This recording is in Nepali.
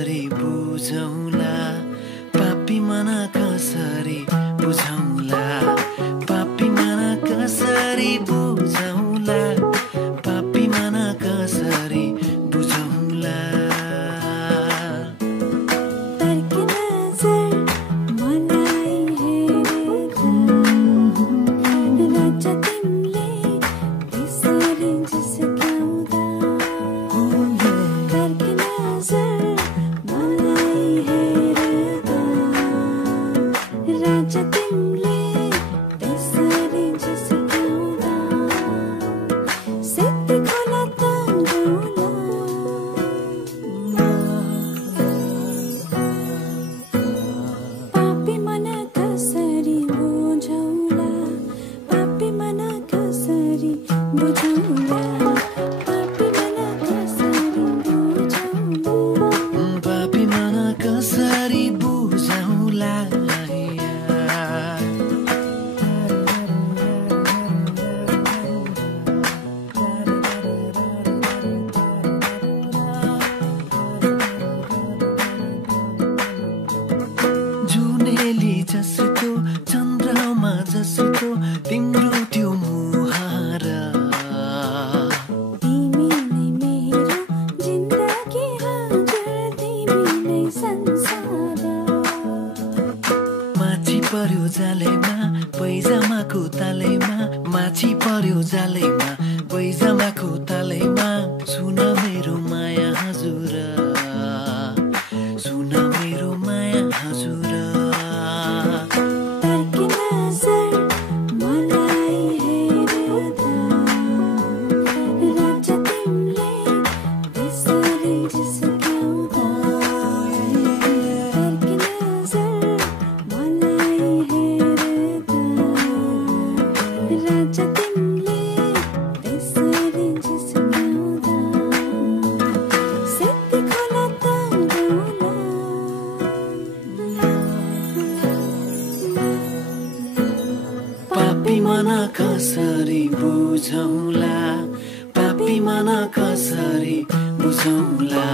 कसरी बुझौला पापी मन कसरी बुझौला पापी मन कसरी बुझौला पापी मन कसरी बुझौला जुनेली जसको चन्द्रमा जसको तिम्रो त्यो मुहार तिमी नै मेरो जिन्दगी हजुर तिमी नै संसार माछी पर्यो जालैमा पैजामाको तालैमा माछी पर्यो जालैमा पैजामाको तालैमा सुन मेरो माया हजुर सुन मेरो माया हजुर पापी मन कसरी बुझौला पापी मन कसरी बुझौला